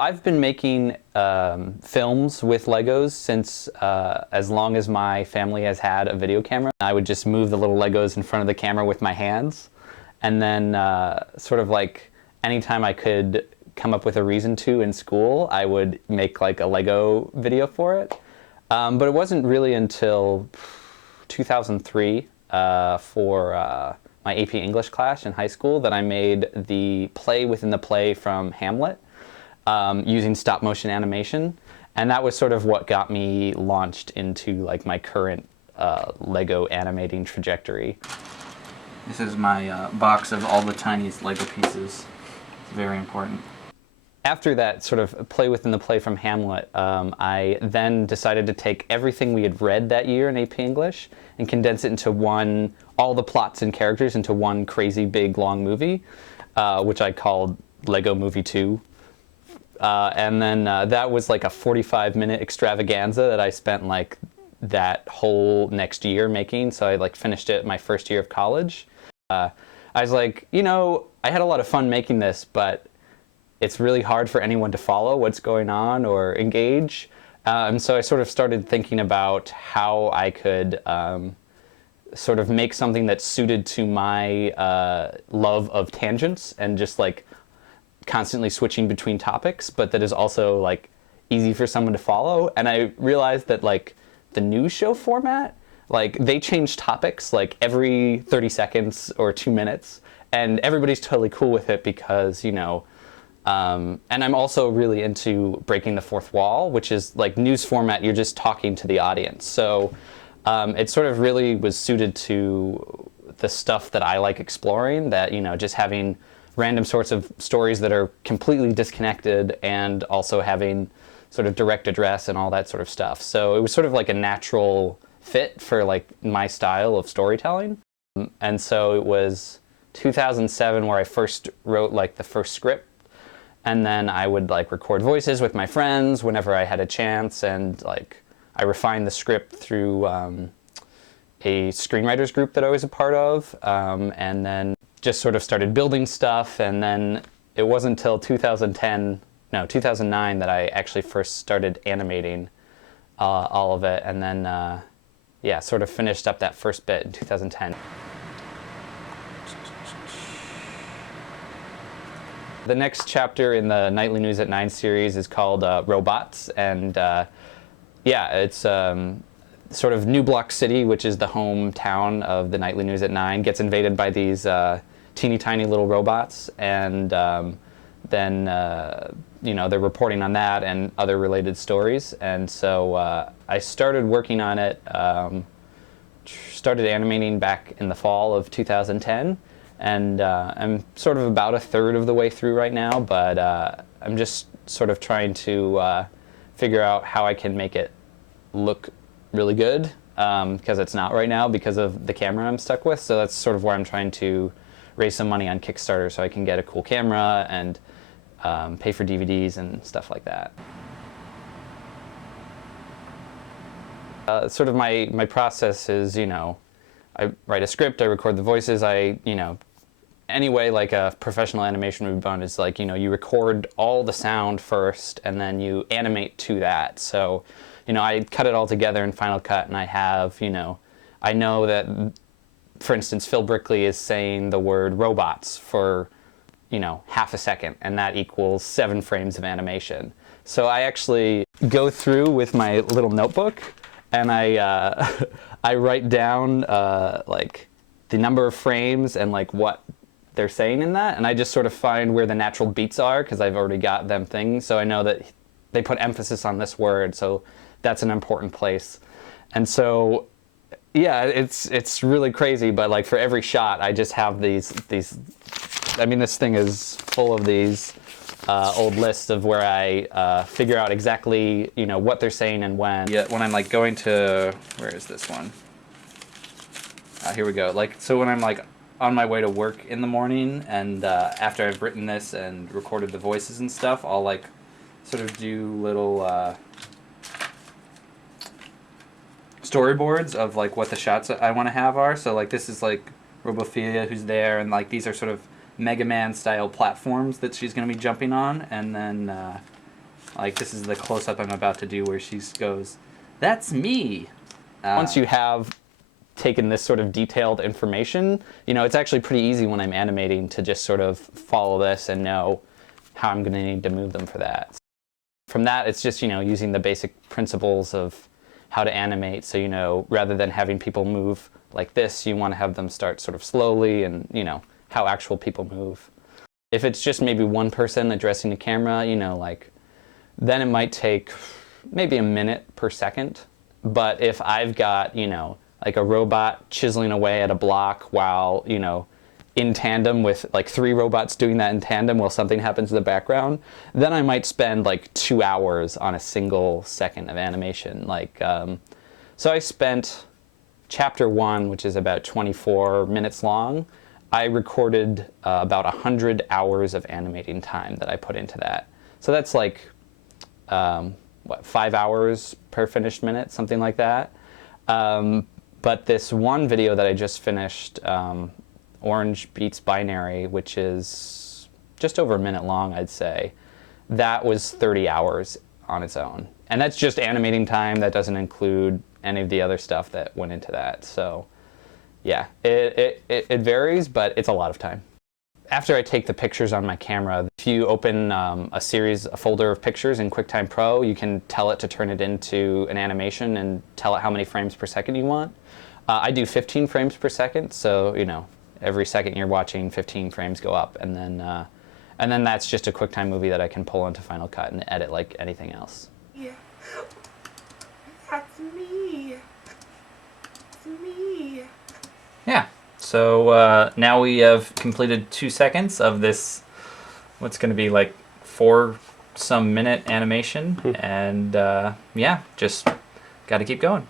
I've been making films with Legos since as long as my family has had a video camera. I would just move the little Legos in front of the camera with my hands, and then sort of like anytime I could come up with a reason to in school, I would make like a Lego video for it. But it wasn't really until 2003 for my AP English class in high school that I made the play within the play from Hamlet using stop motion animation. And that was sort of what got me launched into like my current Lego animating trajectory. This is my box of all the tiniest Lego pieces. It's very important. After that sort of play within the play from Hamlet, I then decided to take everything we had read that year in AP English and condense it into all the plots and characters into one crazy big long movie, which I called Lego Movie 2. And then that was like a 45-minute extravaganza that I spent like that whole next year making. So I like finished it my first year of college. I was like, you know, I had a lot of fun making this, but it's really hard for anyone to follow what's going on or engage. And so I sort of started thinking about how I could sort of make something that's suited to my love of tangents and just like constantly switching between topics, but that is also like easy for someone to follow. And I realized that like the news show format, like they change topics like every 30 seconds or 2 minutes, and everybody's totally cool with it because, you know, and I'm also really into breaking the fourth wall, which is like news format, you're just talking to the audience. So it sort of really was suited to the stuff that I like exploring, that, you know, just having random sorts of stories that are completely disconnected and also having sort of direct address and all that sort of stuff. So it was sort of like a natural fit for like my style of storytelling. And so it was 2007 where I first wrote like the first script. And then I would like record voices with my friends whenever I had a chance, and like I refined the script through a screenwriters group that I was a part of, and then just sort of started building stuff. And then it wasn't until 2009 that I actually first started animating all of it, and then yeah, sort of finished up that first bit in 2010. The next chapter in the Nightly News at 9 series is called Robots, and yeah, it's sort of New Block City, which is the hometown of the Nightly News at 9, gets invaded by these teeny tiny little robots, and then you know, they're reporting on that and other related stories. And so I started working on it, started animating back in the fall of 2010. And I'm sort of about a third of the way through right now, but I'm just sort of trying to figure out how I can make it look really good, because it's not right now because of the camera I'm stuck with. So that's sort of where I'm trying to raise some money on Kickstarter so I can get a cool camera and pay for DVDs and stuff like that. Sort of my process is, you know, I write a script, I record the voices, you know, anyway, like a professional animation would be done is like, you know, you record all the sound first and then you animate to that. So, you know, I cut it all together in Final Cut, and I have, you know, I know that, for instance, Phil Brickley is saying the word robots for, you know, half a second, and that equals 7 frames of animation. So I actually go through with my little notebook, and I I write down like the number of frames and like what they're saying in that, and I just sort of find where the natural beats are because I've already got them things. So I know that they put emphasis on this word, so that's an important place. And so yeah, it's really crazy, but like for every shot I just have these I mean, this thing is full of these old lists of where I figure out exactly, you know, what they're saying and when. Yeah, when I'm like going to, where is this one? Here we go. Like, so when I'm like on my way to work in the morning, and after I've written this and recorded the voices and stuff, I'll like sort of do little storyboards of like what the shots I want to have are. So like this is like Robophilia who's there, and like these are sort of Mega Man style platforms that she's going to be jumping on, and then Like this is the close-up I'm about to do where she goes, "That's me." Once you have taken this sort of detailed information, you know, it's actually pretty easy when I'm animating to just sort of follow this and know how I'm going to need to move them for that. From that, it's just, you know, using the basic principles of how to animate. So, you know, rather than having people move like this, you want to have them start sort of slowly and, you know, how actual people move. If it's just maybe one person addressing the camera, you know, like, then it might take maybe a minute per second. But if I've got, you know, like a robot chiseling away at a block while, you know, in tandem with like 3 robots doing that in tandem while something happens in the background, then I might spend like 2 hours on a single second of animation. Like, so I spent chapter 1, which is about 24 minutes long. I recorded about 100 hours of animating time that I put into that. So that's like, what, 5 hours per finished minute, something like that. But this one video that I just finished, Orange Beats Binary, which is just over a minute long, I'd say, that was 30 hours on its own. And that's just animating time. That doesn't include any of the other stuff that went into that. So yeah, it varies, but it's a lot of time. After I take the pictures on my camera, if you open a folder of pictures in QuickTime Pro, you can tell it to turn it into an animation and tell it how many frames per second you want. I do 15 frames per second, so, you know, every second you're watching, 15 frames go up, and then that's just a QuickTime movie that I can pull into Final Cut and edit like anything else. Yeah, that's me. It's me. Yeah. So now we have completed 2 seconds of this, what's going to be like 4-some minute animation, and yeah, just got to keep going.